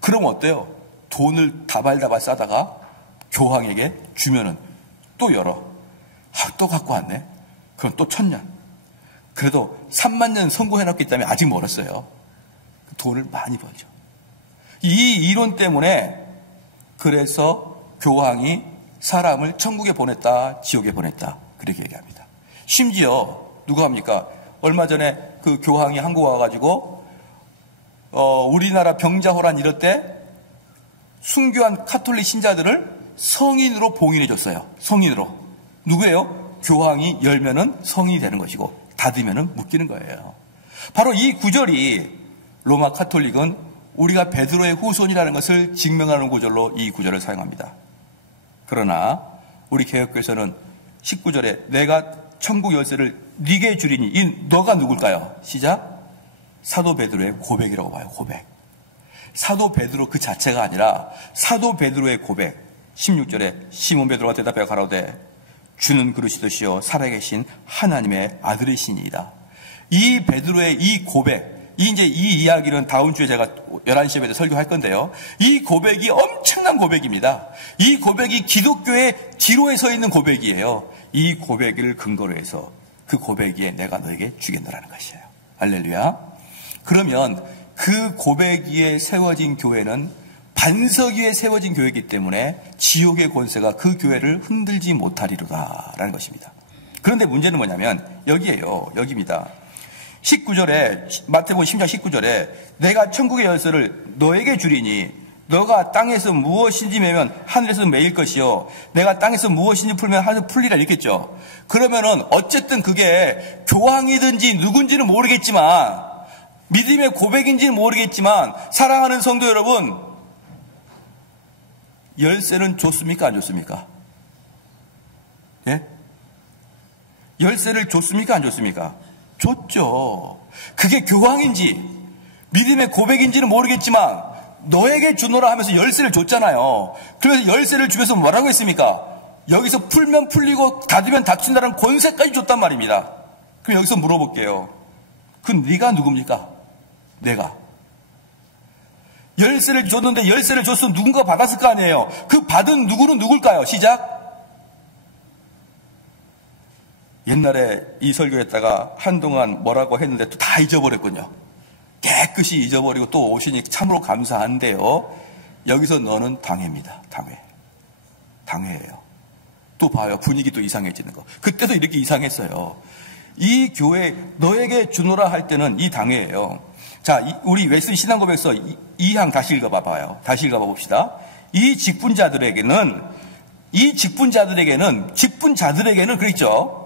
그럼 어때요? 돈을 다발다발 싸다가 교황에게 주면은 또 열어. 또 갖고 왔네. 그럼 또 1000년. 그래도 3만 년 선고해놨기 때문에 아직 멀었어요. 돈을 많이 벌죠. 이 이론 때문에 그래서 교황이 사람을 천국에 보냈다, 지옥에 보냈다. 그렇게 얘기합니다. 심지어 누가 합니까? 얼마 전에 그 교황이 한국 와가지고 우리나라 병자호란 이럴 때 순교한 카톨릭 신자들을 성인으로 봉인해줬어요. 성인으로. 누구예요? 교황이 열면은 성인이 되는 것이고 닫으면은 묶이는 거예요. 바로 이 구절이 로마 카톨릭은 우리가 베드로의 후손이라는 것을 증명하는 구절로 이 구절을 사용합니다. 그러나 우리 개혁교에서는 19절에 내가 천국 열쇠를 네게 주리니 이 너가 누굴까요? 시작. 사도 베드로의 고백이라고 봐요. 고백. 사도 베드로 그 자체가 아니라 사도 베드로의 고백. 16절에 시몬 베드로가 대답하여 가로되 주는 그리스도시요 살아계신 하나님의 아들이시니이다. 이 베드로의 이 고백, 이제 이 이야기는 다음 주에 제가 11시 예배 때 설교할 건데요. 이 고백이 엄청난 고백입니다. 이 고백이 기독교의 기로에 서 있는 고백이에요. 이 고백을 근거로 해서 그 고백 위에 내가 너에게 주겠노라는 것이에요. 할렐루야. 그러면 그 고백 위에 세워진 교회는 반석 위에 세워진 교회이기 때문에 지옥의 권세가 그 교회를 흔들지 못하리로다라는 것입니다. 그런데 문제는 뭐냐면 여기에요. 여기입니다. 19절에 마태복음 10장 19절에 내가 천국의 열쇠를 너에게 주리니 너가 땅에서 무엇인지 매면 하늘에서 매일 것이요 내가 땅에서 무엇인지 풀면 하늘에서 풀리라 이랬겠죠. 그러면은 어쨌든 그게 교황이든지 누군지는 모르겠지만 믿음의 고백인지는 모르겠지만 사랑하는 성도 여러분, 열쇠는 줬습니까 안 줬습니까? 예? 열쇠를 줬습니까 안 줬습니까? 줬죠. 그게 교황인지 믿음의 고백인지는 모르겠지만 너에게 주노라 하면서 열쇠를 줬잖아요. 그래서 열쇠를 주면서 뭐라고 했습니까? 여기서 풀면 풀리고 닫으면 닫힌다는 권세까지 줬단 말입니다. 그럼 여기서 물어볼게요. 그 네가 누굽니까? 내가. 열쇠를 줬는데 열쇠를 줬으면 누군가 받았을 거 아니에요. 그 받은 누구는 누굴까요? 시작. 옛날에 이 설교했다가 한동안 뭐라고 했는데 또 다 잊어버렸군요. 깨끗이 잊어버리고 또 오시니 참으로 감사한데요. 여기서 너는 당회입니다. 당회. 당회예요. 또 봐요. 분위기 또 이상해지는 거. 그때도 이렇게 이상했어요. 이 교회 너에게 주노라 할 때는 이 당회예요. 자, 우리 웨슬리 신앙고백서 2항 다시 읽어봐봐요. 다시 읽어봐 이 직분자들에게는 그랬죠.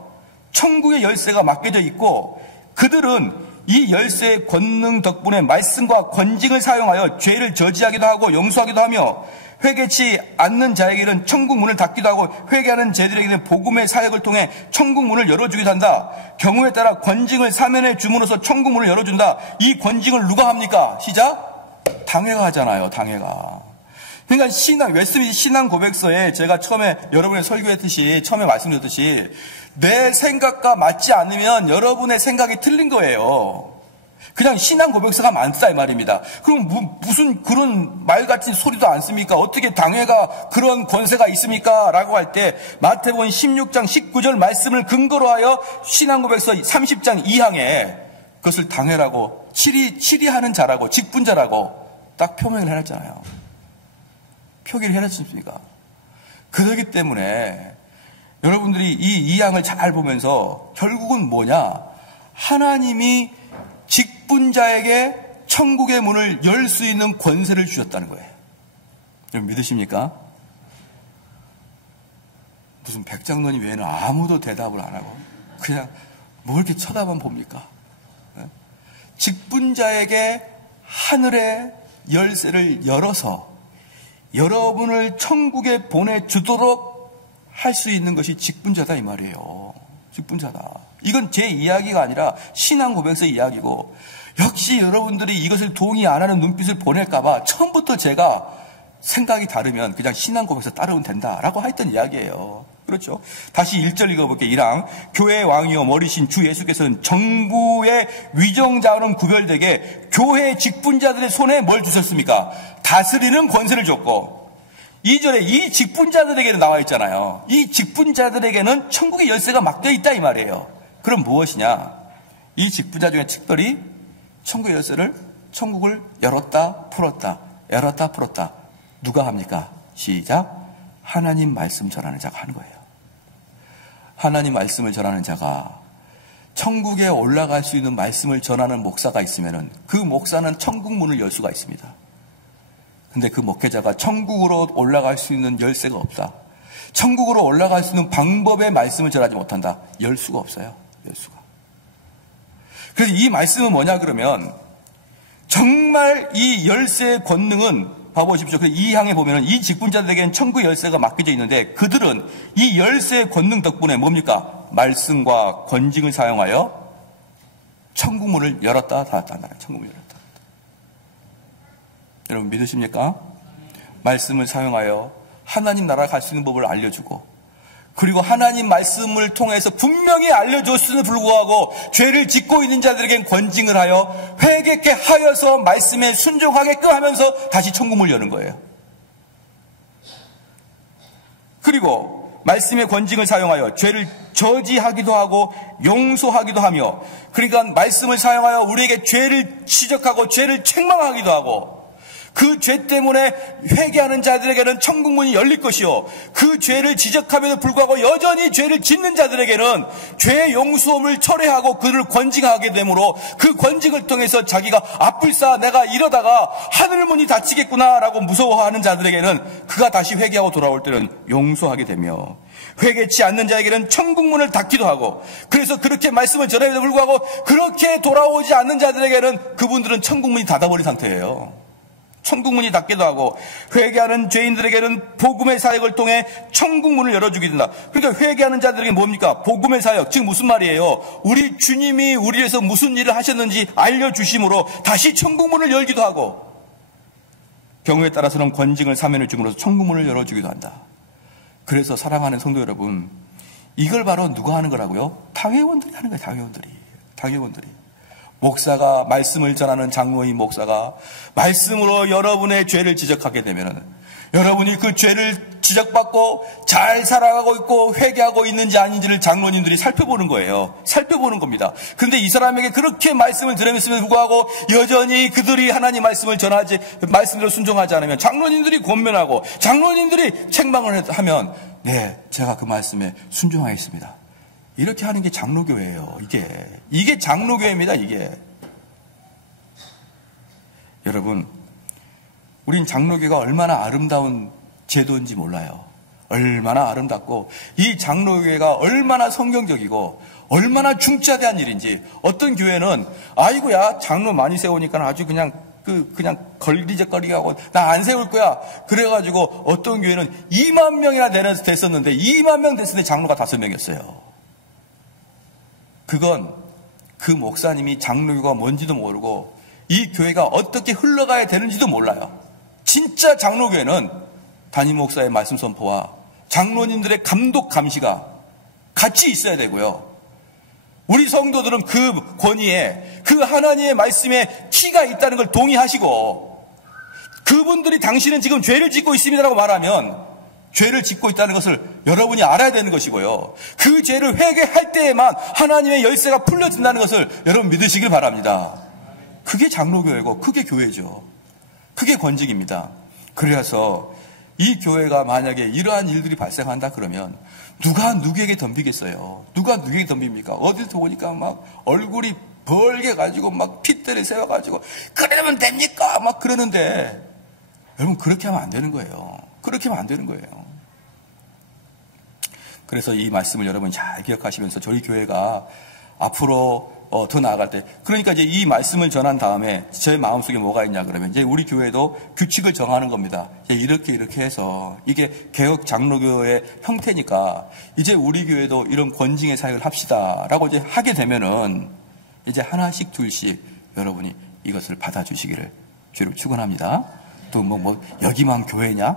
천국의 열쇠가 맡겨져 있고 그들은 이 열쇠의 권능 덕분에 말씀과 권징을 사용하여 죄를 저지하기도 하고 용서하기도 하며 회개치 않는 자에게는 천국 문을 닫기도 하고 회개하는 자들에게는 복음의 사역을 통해 천국 문을 열어주기도 한다. 경우에 따라 권징을 사면해 줌으로써 천국 문을 열어준다. 이 권징을 누가 합니까? 시작. 당회가 하잖아요. 당회가. 그러니까 웨스민스 신앙 고백서에 제가 처음에 여러분의 설교했듯이 처음에 말씀드렸듯이 내 생각과 맞지 않으면 여러분의 생각이 틀린 거예요. 그냥 신앙 고백서가 많다 이 말입니다. 그럼 무슨 그런 말 같은 소리도 안 씁니까? 어떻게 당회가 그런 권세가 있습니까? 라고 할 때 마태복음 16장 19절 말씀을 근거로 하여 신앙 고백서 30장 2항에 그것을 당회라고 치리하는 자라고 직분자라고 딱 표명을 해놨잖아요. 표기를 해놨습니까? 그렇기 때문에 여러분들이 이 2항을 잘 보면서 결국은 뭐냐? 하나님이 직분자에게 천국의 문을 열 수 있는 권세를 주셨다는 거예요. 여러분 믿으십니까? 무슨 백장로님 외에는 아무도 대답을 안 하고 그냥 뭐 이렇게 쳐다만 봅니까? 직분자에게 하늘의 열쇠를 열어서 여러분을 천국에 보내주도록 할 수 있는 것이 직분자다 이 말이에요. 직분자다. 이건 제 이야기가 아니라 신앙 고백서의 이야기고 역시 여러분들이 이것을 동의 안 하는 눈빛을 보낼까봐 처음부터 제가 생각이 다르면 그냥 신앙 고백서 따르면 된다라고 했던 이야기예요. 그렇죠? 다시 1절 읽어볼게요. 1항. 교회의 왕이요 머리신 주 예수께서는 정부의 위정자와는 구별되게 교회 직분자들의 손에 뭘 주셨습니까? 다스리는 권세를 줬고 2절에 이 직분자들에게는 나와 있잖아요. 이 직분자들에게는 천국의 열쇠가 맡겨 있다 이 말이에요. 그럼 무엇이냐? 이 직분자 중에 특별히 천국의 열쇠를 천국을 열었다 풀었다 열었다 풀었다 누가 합니까? 시작. 하나님 말씀 전하는 자가 하는 거예요. 하나님 말씀을 전하는 자가 천국에 올라갈 수 있는 말씀을 전하는 목사가 있으면 그 목사는 천국 문을 열 수가 있습니다. 근데 그 목회자가 천국으로 올라갈 수 있는 열쇠가 없다. 천국으로 올라갈 수 있는 방법의 말씀을 전하지 못한다. 열 수가 없어요. 열 수가. 그래서 이 말씀은 뭐냐 그러면 정말 이 열쇠의 권능은 봐보십시오. 이 항에 보면 이 직분자들에게는 천국의 열쇠가 맡겨져 있는데 그들은 이 열쇠의 권능 덕분에 뭡니까? 말씀과 권징을 사용하여 천국 문을 열었다 닫았다. 천국 문을 열었다. 여러분 믿으십니까? 말씀을 사용하여 하나님 나라 갈 수 있는 법을 알려주고 그리고 하나님 말씀을 통해서 분명히 알려줬음에도 불구하고 죄를 짓고 있는 자들에겐 권징을 하여 회개케 하여서 말씀에 순종하게끔 하면서 다시 천국문을 여는 거예요. 그리고 말씀의 권징을 사용하여 죄를 저지하기도 하고 용서하기도 하며, 그러니까 말씀을 사용하여 우리에게 죄를 지적하고 죄를 책망하기도 하고, 그 죄 때문에 회개하는 자들에게는 천국문이 열릴 것이요, 그 죄를 지적함에도 불구하고 여전히 죄를 짓는 자들에게는 죄 용서함을 철회하고 그를 권징하게 되므로 그 권징을 통해서 자기가 아뿔싸 내가 이러다가 하늘문이 닫히겠구나라고 무서워하는 자들에게는 그가 다시 회개하고 돌아올 때는 용서하게 되며, 회개치 않는 자에게는 천국문을 닫기도 하고, 그래서 그렇게 말씀을 전함에도 불구하고 그렇게 돌아오지 않는 자들에게는 그분들은 천국문이 닫아버린 상태예요. 천국문이 닫기도 하고, 회개하는 죄인들에게는 복음의 사역을 통해 천국문을 열어주게 된다. 그러니까 회개하는 자들에게 뭡니까? 복음의 사역. 즉 무슨 말이에요? 우리 주님이 우리 위해서 무슨 일을 하셨는지 알려주심으로 다시 천국문을 열기도 하고, 경우에 따라서는 권징을 사면을 줌으로써 천국문을 열어주기도 한다. 그래서 사랑하는 성도 여러분, 이걸 바로 누가 하는 거라고요? 당회원들이 하는 거예요. 당회원들이. 목사가, 말씀을 전하는 장로인 목사가 말씀으로 여러분의 죄를 지적하게 되면, 여러분이 그 죄를 지적받고 잘 살아가고 있고 회개하고 있는지 아닌지를 장로님들이 살펴보는 거예요. 살펴보는 겁니다. 그런데 이 사람에게 그렇게 말씀을 들으면서도 불구하고 여전히 그들이 하나님 말씀을 전하지, 말씀대로 순종하지 않으면 장로님들이 권면하고 장로님들이 책망을 하면, 네, 제가 그 말씀에 순종하겠습니다. 이렇게 하는 게 장로교회예요. 이게 장로교회입니다. 이게. 여러분, 우린 장로교회가 얼마나 아름다운 제도인지 몰라요. 얼마나 아름답고 이 장로교회가 얼마나 성경적이고 얼마나 중차대한 일인지. 어떤 교회는 아이고야 장로 많이 세우니까 아주 그냥 걸리적거리게 하고 나 안 세울 거야. 그래가지고 어떤 교회는 2만 명이나 됐었는데 2만 명 됐을 때 장로가 5명이었어요. 그건 그 목사님이 장로교가 뭔지도 모르고 이 교회가 어떻게 흘러가야 되는지도 몰라요. 진짜 장로교회는 담임 목사의 말씀 선포와 장로님들의 감독 감시가 같이 있어야 되고요. 우리 성도들은 그 권위에, 그 하나님의 말씀에 키가 있다는 걸 동의하시고, 그분들이 당신은 지금 죄를 짓고 있습니다라고 말하면 죄를 짓고 있다는 것을 여러분이 알아야 되는 것이고요. 그 죄를 회개할 때에만 하나님의 열쇠가 풀려진다는 것을 여러분 믿으시길 바랍니다. 그게 장로교회고 그게 교회죠. 그게 권징입니다. 그래서 이 교회가 만약에 이러한 일들이 발생한다 그러면 누가 누구에게 덤비겠어요? 누가 누구에게 덤빕니까? 어디서 보니까 막 얼굴이 벌게 가지고 막 핏대를 세워가지고 그러면 됩니까? 막 그러는데, 여러분 그렇게 하면 안 되는 거예요. 그렇게 하면 안 되는 거예요. 그래서 이 말씀을 여러분 잘 기억하시면서 저희 교회가 앞으로 더 나아갈 때, 그러니까 이제 이 말씀을 전한 다음에 제 마음속에 뭐가 있냐 그러면 이제 우리 교회도 규칙을 정하는 겁니다. 이제 이렇게 해서 이게 개혁 장로교의 형태니까 이제 우리 교회도 이런 권징의 사역을 합시다라고 이제 하게 되면은 이제 하나씩 둘씩 여러분이 이것을 받아주시기를 주로 축원합니다. 또 뭐 여기만 교회냐?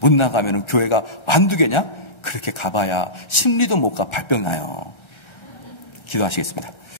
못 나가면은 교회가 완두개냐? 그렇게 가봐야 심리도 못 가 발병 나요. 기도하시겠습니다.